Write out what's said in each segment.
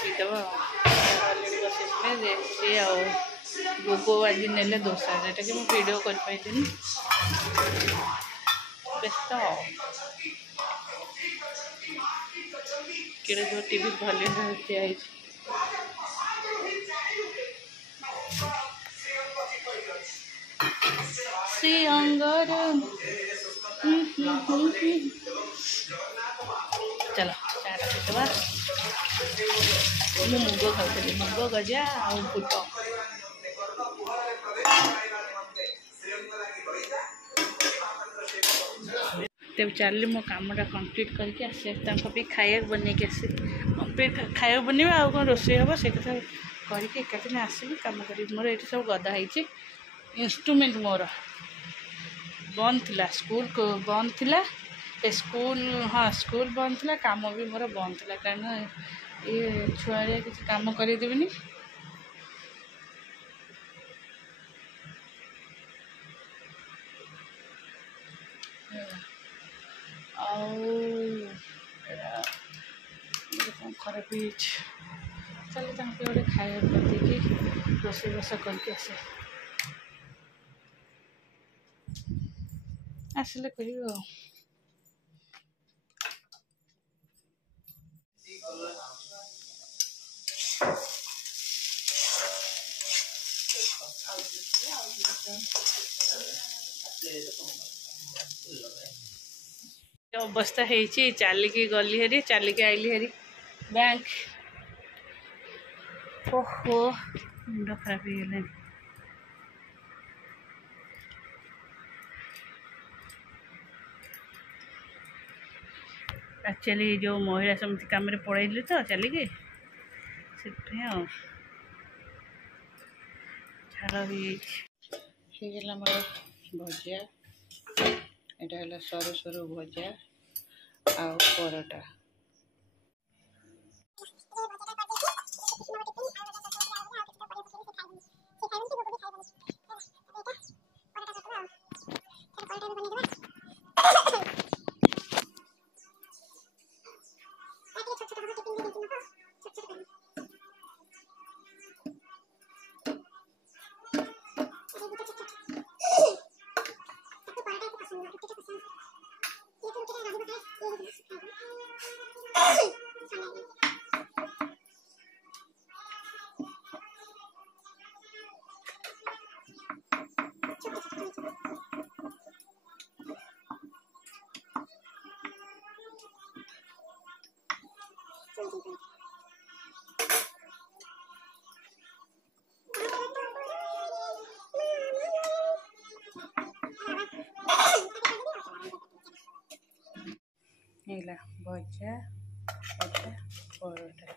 पीदब already बसे सी आगो आज ने दोसा जोटा कि मुझे वीडियो कर पाइलिनी व्यस्त कि जो टीवी वॉल्यूम ठिया से अंगर चलो चाटा पीदबा मुग खाऊली मुग गजा आ बुट तब चल मो कमटा कंप्लीट करके आसे खाया बन के आसे कंप्लीट खाया बन आउ कौन रोसे हम से कथा करके एकादिन आसबि कम कर मोर ये सब गदा है इंस्ट्रूमेंट मोर बंद थिला स्कूल को बंद थिला स्कूल हाँ स्कूल बंद थिला काम भी मोर बंद थिला कारण ये छुआ किसी काम करदेविनी खराब चलो गोटे खाया करके रोसे बस करके आसले कह अवस्था है चलिकी गली हेरी चलिकी आइली हेरी बैंक ओहो मुंड खराब हो गले एक्चुअली जो महिला समिति काम पड़ेली तो चलिकी से झाड़ हो मोर भजा यहाँ सरू सरू भजा आ परोटा भजा परोटा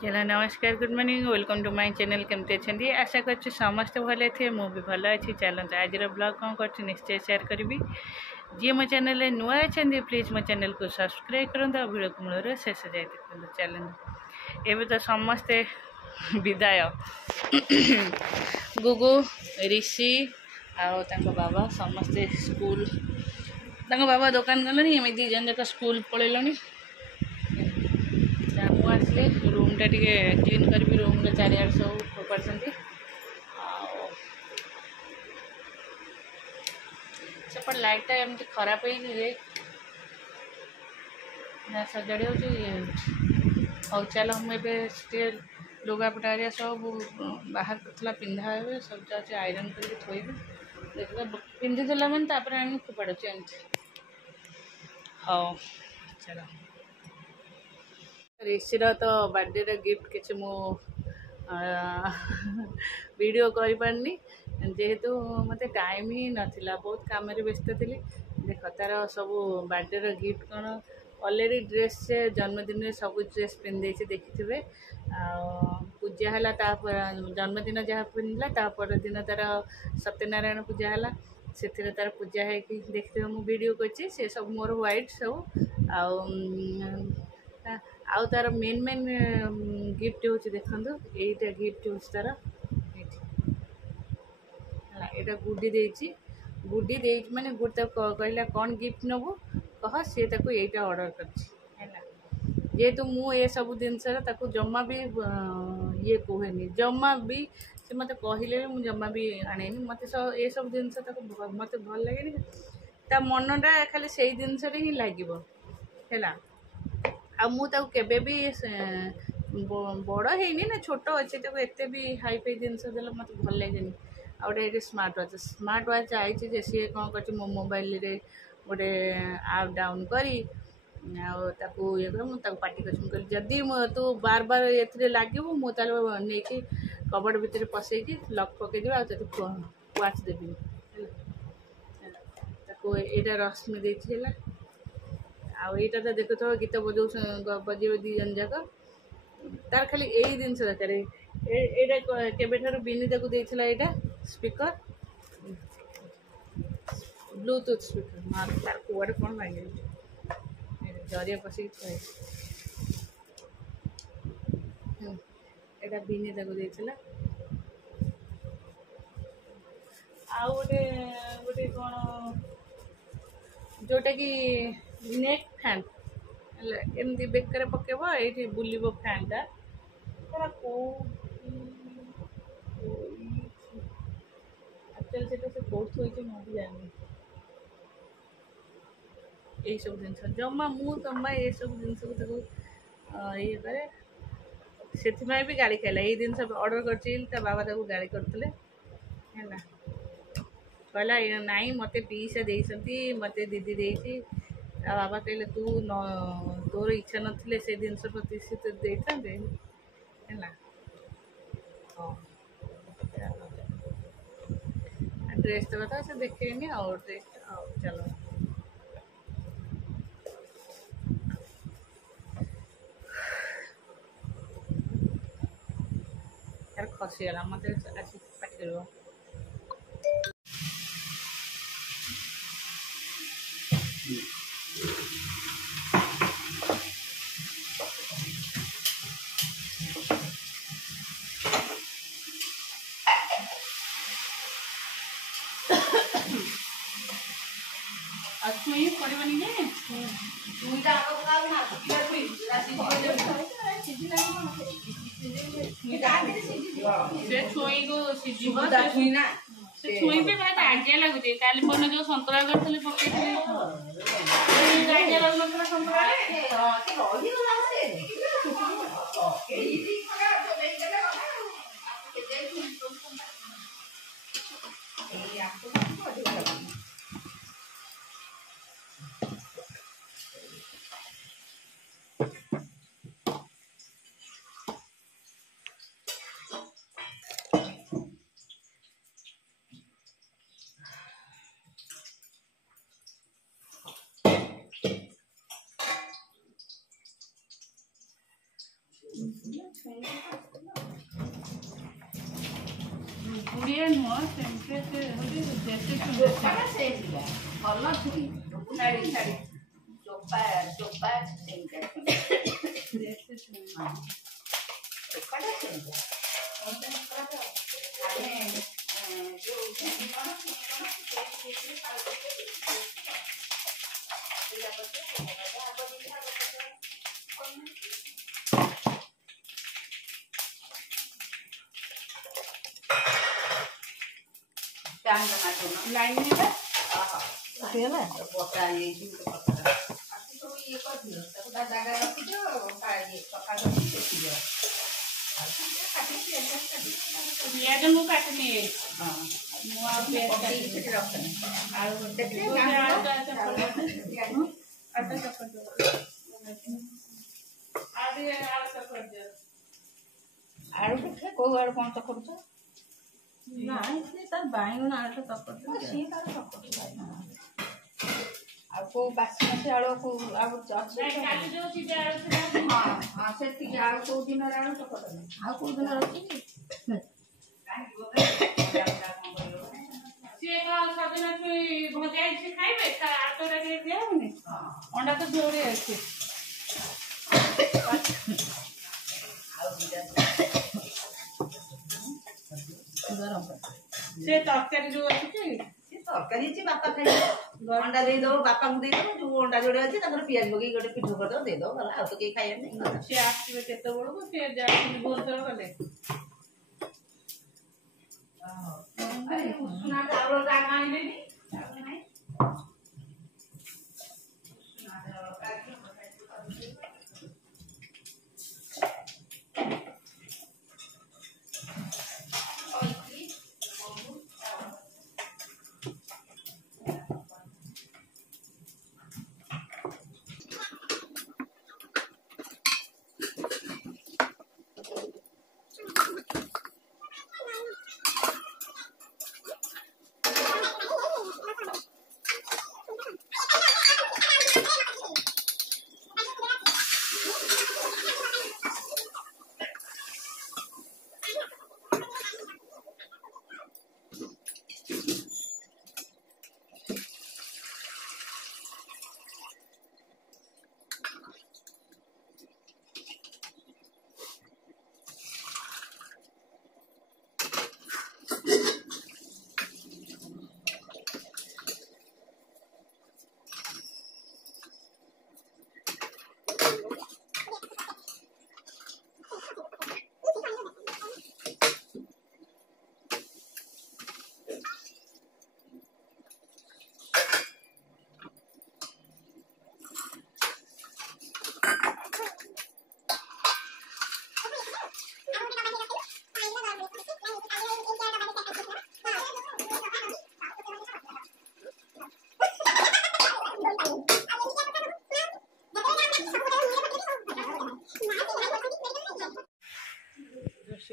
चलो नमस्कार good morning welcome to my channel केमती अच्छे आशा कर समस्ते भले थे मुझे भल अच्छी चलते आज ब्लॉग कौन कर निश्चय शेयर करी जी मो चैनल नुआ अच्छा प्लीज मो चैनल को सब्सक्राइब करूँ वीडियो को मूल शेष जाए देखते चलते एवं तो समस्ते विदाय गुगु ऋषि आओ बाबा समस्ते स्कूल बाबा दुकान गले एम दी जन जाक स्कूल पलैल मुझे रूम टा क्लीन करी रूम चारियाड़ सब फोपाड़ी सेपट लाइटा एमती खराब हो सजाड़ी हो चल मुझे लुगापटा सब बाहर करता पिंधा हे सब जाए आयरन करके थोबी देखा पिंधिदेला मैंने आनी फोपाड़ू एमती हाँ चलो ऋषिर तो बर्थडे गिफ्ट किसी मु वीडियो कर पारनी जेहेतु मत टाइम ही नाला बहुत कम व्यस्त थी देख तार सब बर्थडे गिफ्ट कौन अलरेडी ड्रेस से जन्मदिन में सब ड्रेस पिंधे देखिथे पूजा है जन्मदिन जहाँ पिंधला दिन तार सत्यनारायण पूजा है से तार पूजा है कि देखते मु वीडियो कर सब मोर व्हाइट सब आउ तार मेन मेन गिफ्ट हो देखो यहीटा गिफ्ट हो तार यहाँ गुडी दे माने गुड कहला कौन गिफ्ट नबू कह सी यहीटा ऑर्डर कर जेहेतु मु ये सब जिनस जमा भी ये कहेनि जमा भी से मत कहले भी मुझे जमा भी आने मत ये सब जिनस मत भल लगे ता मनटा खाली से जिनस ही लगे है आ मुझे भी बड़ है ना छोट अच्छे एत भी हाई फाई जिनस देला मत भल लगे आउटे स्मार्ट वाच आई सी कौन कर मो मोबाइल रे गोटे आप डाउन करी ये कर पार्टी कर जदि तू बार बार ये लगे मुझे नहीं कबड़ भितर पसैकी लक पकईदे वाच देवी यहाँ रश्मि देती आईटा तो देखु तो गीत बजाऊ बजेबे दी जन जाक तार खाली यही जिन दरकार यहाँ बिनीता को देता यहाँ स्पीकर ब्लूटूथ स्पीकर तार कुआड़े कौन मांगे जरिया पशिक यहाँ बिनीता को देता आउ गोटे गोटे कौन जोटा कि नेक फैन एमती बेकार पकेब ये बुलब फैनटा एक्चुअली से कौट थोड़ी मुझे जानी यही सब जिन जमा जमा ये सब जिन ये कै से भी गाड़ी खाला ये जिन ऑर्डर कर बाबा गाड़ी करते है कहला नाई मत पीसा देती मत दीदी देती बाबा कहले तू न तोर इच्छा नथिले से जिन प्रतिष्ठित देते है ड्रेस तो बता से देखेंगे और ड्रेस चलो यार खसीगला मत आस पाखे छुई पड़वानी जे छुईटा आग पकाव ना किला छुई राशि से छुई को सिजिबो छुई ना से छुई पे भाई आइडिया लागुचे काली पन जो संतरा करथले पकेथले आइडिया लागु नथला संतरा रे हां से रही गला से एही खरा तो ले गेले आप के जाई ए आपको को गुड़िया नुह से भल छुई छाड़ी छाड़ी चोपा चोपा लाइन में बटा ये सब ये कर दियो सबटा जगह रखि दियो ये सफा कर दियो ये तो मु काटनी हां मु आ प्लेट काटी रखने आलू देखले आटा चपड़ दो आदि आलू चपड़ दो आलू के को आलू कौन चपड़ छ ना इसने तार बाइगण आलू चपड़ दो सी तार चपड़ बाइगण आ को बासमती आलू को आलू अछि काटी जो सी आलू हां हां से ती आलू को दिन आलू चपड़ दो आ को दिन रखी से का सजना कोई भजाई से खाइबे ता आटो रे दिया हने हां अंडा तो जोड़े अछि गरम से तरकारी जो अछि से तरकारी अच्छी बापा खाई अंडा दे दो बापा को दे दो जो अंडा जोड़े अच्छे तंगर पियाज पकई गोटे पिठो कर दो दे दो गला आ तो के खाइए नहीं से आसीबे केते बळको से जाई भोजन गले अरे उसना चावल का खाई नहीं चावल नहीं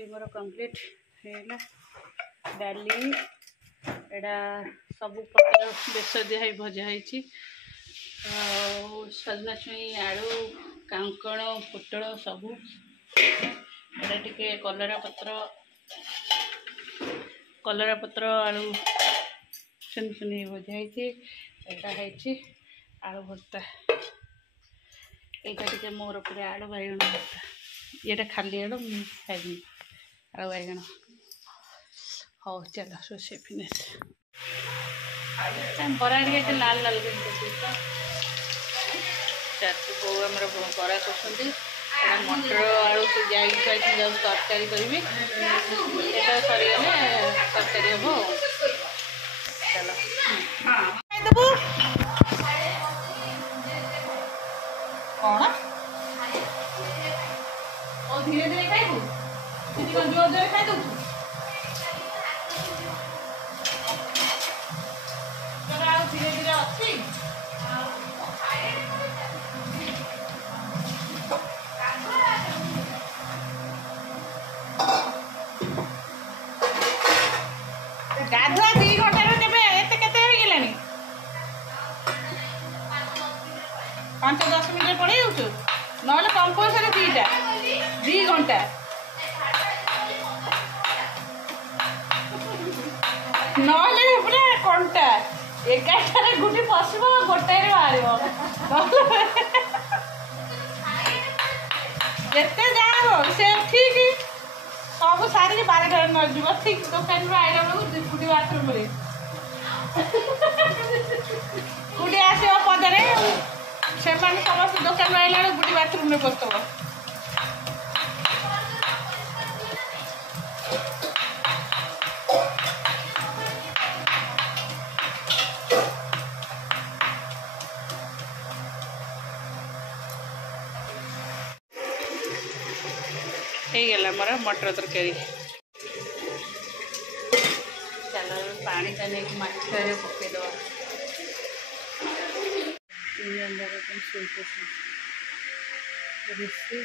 मोर कंप्लीट है डाली एडा सब प्रकार बेस दिहाई भजा है सजना छुई आलू कांकण पोटल सबू एडा टिके कलरा पत्र आलू सुन सुन भजा है आलू भर्ता यहाँ टे मोर पे आलू बैगण भर्ता ये खाली आलू खाई आलू बैगण हाँ चल रोसे फिनिश बरा लाल लाल बो आम बरा कर मटर आलू से जाए तरकारी करी सरीगले तरकारी हम चलो कौन धीरे धीरे खाइबू जोर जोर खाई दू धीरे धीरे अच्छी गाधुआ 2 घंटा देवे एते केते हो गेलानी 5-10 मिनट पड़े जाऊँ ना कंपलसरी 2 घंटा ना पूरा कंटा 11टार गुटी पशु गोटे बाहर जिते जाओ से ठीक सब सारिक 12टार न जीव ठीक दुकान आईला बेलू गुटी बाथरूम गुटी आस पदारे से समस्त दुकान आईला बेलू गुटी बाथरूम में पशुव गला मोर मटर तरकारी चलो पानी टा नहीं माछ पकईद ऋषि